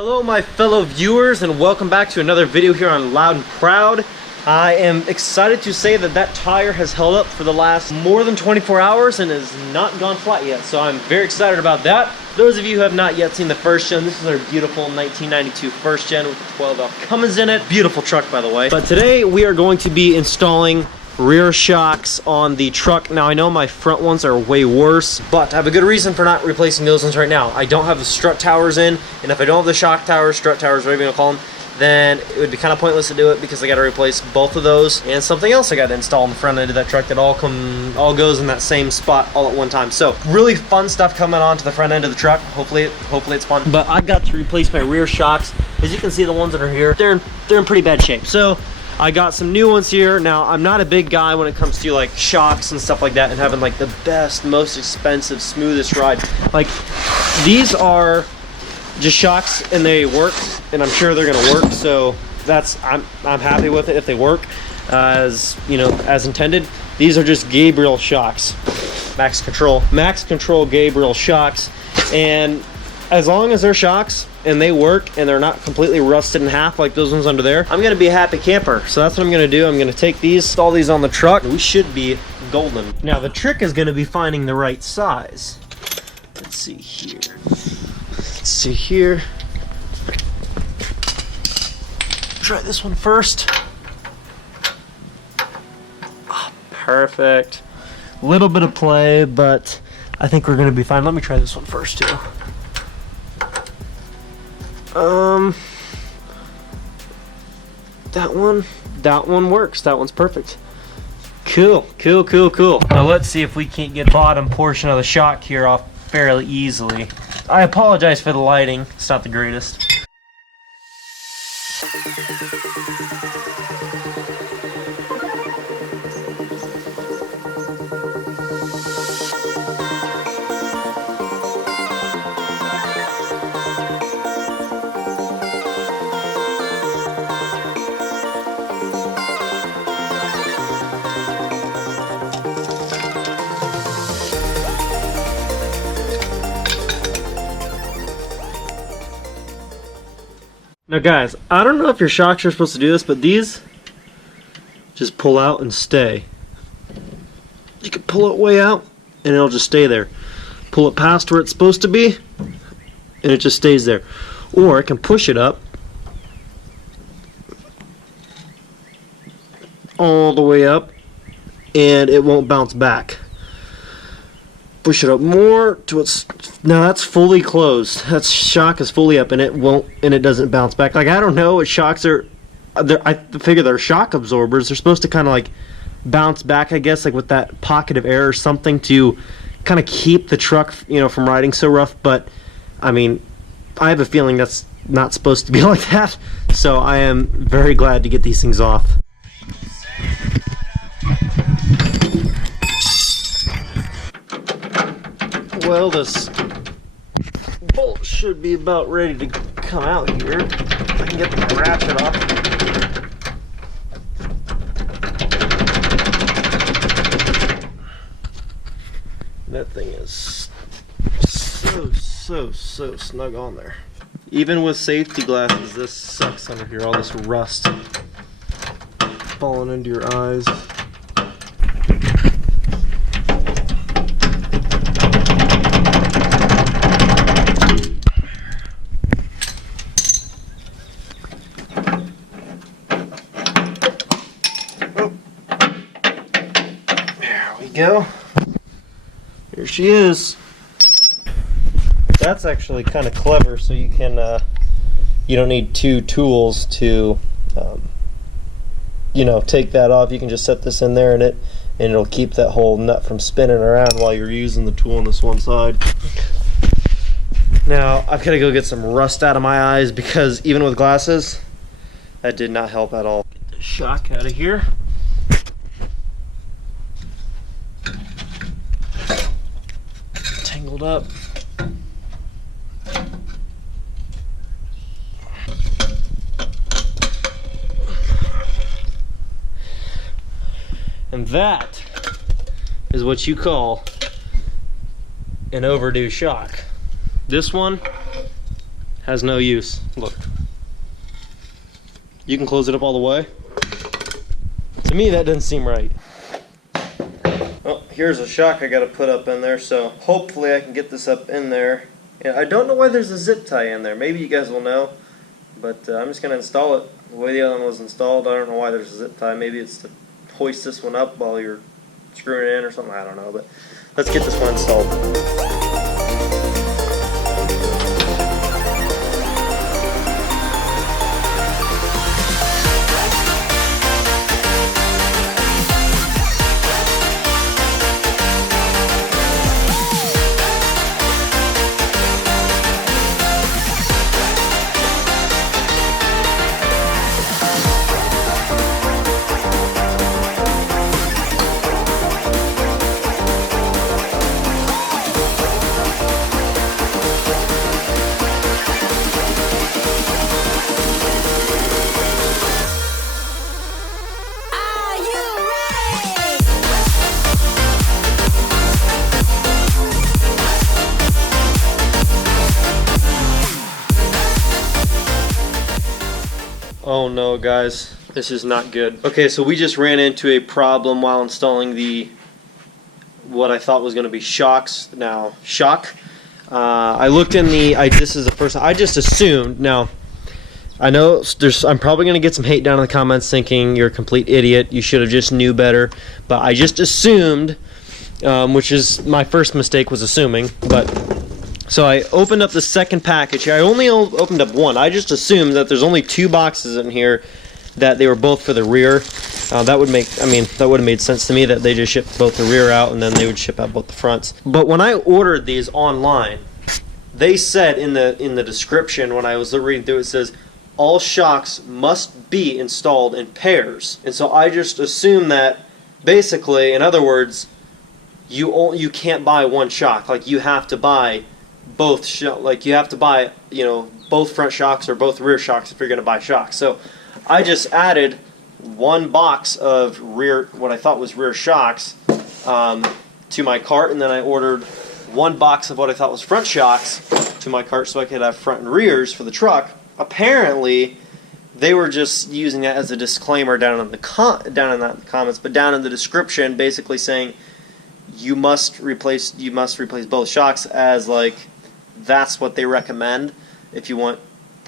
Hello my fellow viewers and welcome back to another video here on Loud and Proud. I am excited to say that that tire has held up for the last more than 24 hours and has not gone flat yet, so I'm very excited about that. Those of you who have not yet seen the first gen, this is our beautiful 1992 first gen with the 12 valve Cummins in it. Beautiful truck, by the way. But today we are going to be installing rear shocks on the truck. Now I know my front ones are way worse, but I have a good reason for not replacing those ones right now. I don't have the strut towers in, and if I don't have the shock towers, strut towers, whatever you want to call them, then it would be kind of pointless to do it because I got to replace both of those and something else I got to install on the front end of that truck that all goes in that same spot all at one time. So really fun stuff coming onto the front end of the truck. Hopefully it's fun. But I got to replace my rear shocks. As you can see, the ones that are here, they're in pretty bad shape. So I got some new ones here. Now, I'm not a big guy when it comes to like shocks and stuff like that and having like the best, most expensive, smoothest ride. Like, these are just shocks and they work, and I'm sure they're gonna work. So I'm happy with it if they work as, you know, as intended. These are just Gabriel shocks, max control Gabriel shocks, and as long as they're shocks and they work and they're not completely rusted in half like those ones under there, I'm gonna be a happy camper. So that's what I'm gonna do. I'm gonna take these, install these on the truck. We should be golden. Now the trick is gonna be finding the right size. Let's see here. Try this one first. Oh, perfect. A little bit of play, but I think we're gonna be fine. Let me try this one first too. That one works. That one's perfect. Cool. Now let's see if we can't get bottom portion of the shock here off fairly easily. I apologize for the lighting. It's not the greatest. Now guys, I don't know if your shocks are supposed to do this, but these just pull out and stay. You can pull it way out and it'll just stay there. Pull it past where it's supposed to be and it just stays there. Or I can push it up all the way up and it won't bounce back. Push it up more to its, now that's fully closed. That shock is fully up and it doesn't bounce back. Like, I don't know what shocks are. I figure they're shock absorbers. They're supposed to kind of like bounce back, I guess, like with that pocket of air or something to kind of keep the truck, you know, from riding so rough. But I mean, I have a feeling that's not supposed to be like that. So I am very glad to get these things off. Well, this bolt should be about ready to come out here. I can get the ratchet off. That thing is so snug on there. Even with safety glasses, this sucks under here. All this rust falling into your eyes. Go. Here she is. That's actually kind of clever, so you can you don't need two tools to you know, take that off. You can just set this in there and it'll keep that whole nut from spinning around while you're using the tool on this one side. Now I've got to go get some rust out of my eyes because even with glasses that did not help at all. Get the shock out of here. Up. And that is what you call an overdue shock. This one has no use. Look. You can close it up all the way. To me, that doesn't seem right. Oh, here's a shock I gotta put up in there, so hopefully I can get this up in there. And I don't know why there's a zip tie in there. Maybe you guys will know, but I'm just gonna install it the way the other one was installed. I don't know why there's a zip tie. Maybe it's to hoist this one up while you're screwing it in or something. I don't know, but let's get this one installed. Oh no, guys, this is not good. Okay, so we just ran into a problem while installing what I thought was going to be shocks. Now, shock. I looked in this is the first. I just assumed. Now, I know I'm probably going to get some hate down in the comments thinking you're a complete idiot. You should have just knew better. But I just assumed, which is my first mistake was assuming. But so I opened up the second package here. I only opened up one. I just assumed that there's only 2 boxes in here, that they were both for the rear. That would have made sense to me that they just shipped both the rear out and then they would ship out both the fronts. But when I ordered these online, they said in the description when I was reading through, it says all shocks must be installed in pairs. And so I just assumed that basically, in other words, you can't buy one shock. Like you have to buy both both front shocks or both rear shocks if you're going to buy shocks. So I just added one box of what I thought was rear shocks to my cart, and then I ordered one box of what I thought was front shocks to my cart so I could have front and rears for the truck. Apparently they were just using that as a disclaimer down in the comments, but down in the description basically saying you must replace both shocks, as like that's what they recommend if you want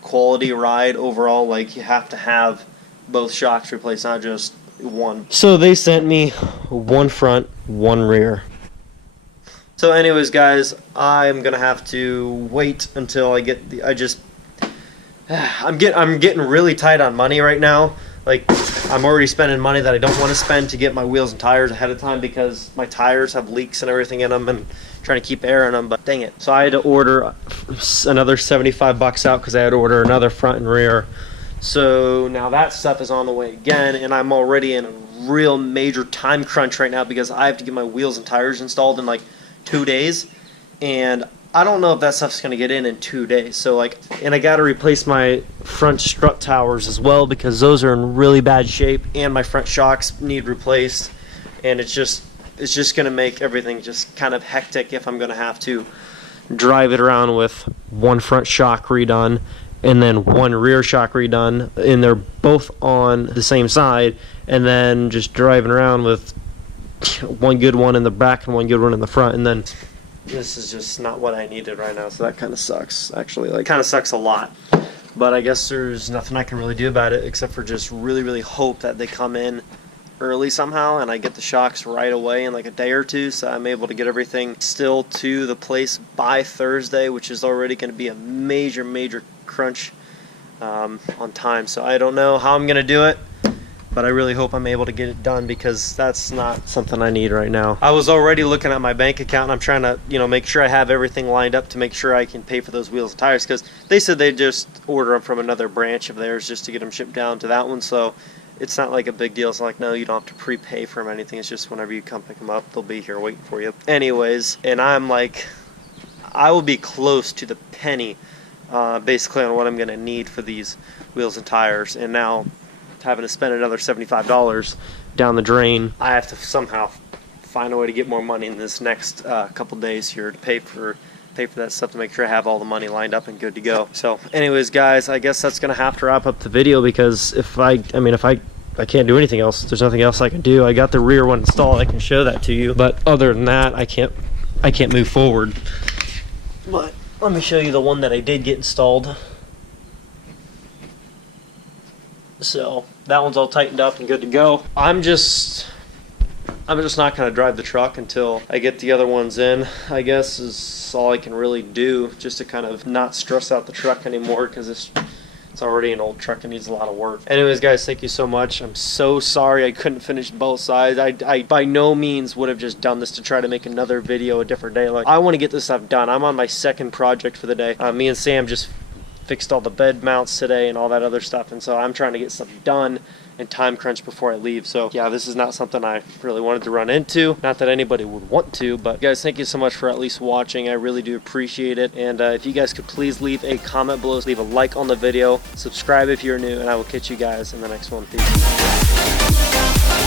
quality ride overall. Like you have to have both shocks replaced, not just one. So they sent me one front, one rear. So anyways, guys, I'm gonna have to wait until I get I'm getting really tight on money right now. Like I'm already spending money that I don't want to spend to get my wheels and tires ahead of time because my tires have leaks and everything in them, and trying to keep air in them, but dang it. So I had to order another 75 bucks out because I had to order another front and rear. So now that stuff is on the way again, and I'm already in a real major time crunch right now because I have to get my wheels and tires installed in like 2 days, and I don't know if that stuff's going to get in 2 days. So and I got to replace my front strut towers as well because those are in really bad shape, and my front shocks need replaced, and it's just going to make everything just kind of hectic if I'm going to have to drive it around with one front shock redone and then one rear shock redone, and they're both on the same side, and then just driving around with one good one in the back and one good one in the front, and then this is just not what I needed right now. So that kind of sucks, actually. Like, kind of sucks a lot. But I guess there's nothing I can really do about it except for just really, really hope that they come in early somehow and I get the shocks right away in like a day or two, so I'm able to get everything still to the place by Thursday, which is already going to be a major, major crunch on time. So I don't know how I'm going to do it, but I really hope I'm able to get it done because that's not something I need right now. I was already looking at my bank account, and I'm trying to, make sure I have everything lined up to make sure I can pay for those wheels and tires, because they said they'd just order them from another branch of theirs just to get them shipped down to that one. So it's not like a big deal. It's like, no, you don't have to prepay for them or anything. It's just whenever you come pick them up, they'll be here waiting for you. Anyways, and I'm like, I will be close to the penny basically on what I'm going to need for these wheels and tires, and now having to spend another $75 down the drain. I have to somehow find a way to get more money in this next couple days here to pay for pay for that stuff to make sure I have all the money lined up and good to go. So anyways, guys, I guess that's gonna have to wrap up the video, because if I can't do anything else. There's nothing else I can do. I got the rear one installed. I can show that to you, but other than that, I can't move forward. But let me show you the one that I did get installed. So that one's all tightened up and good to go. I'm just not going to drive the truck until I get the other ones in, I guess, is all I can really do, just to kind of not stress out the truck anymore, because it's already an old truck and needs a lot of work. Anyways, guys, thank you so much. I'm so sorry I couldn't finish both sides. I by no means would have just done this to try to make another video a different day. Like, I want to get this stuff done. I'm on my second project for the day. Me and Sam just fixed all the bed mounts today and all that other stuff, and so I'm trying to get stuff done and time crunch before I leave. So yeah, this is not something I really wanted to run into. Not that anybody would want to, but guys, thank you so much for at least watching. I really do appreciate it. And if you guys could please leave a comment below, leave a like on the video, subscribe if you're new, and I will catch you guys in the next one. Peace.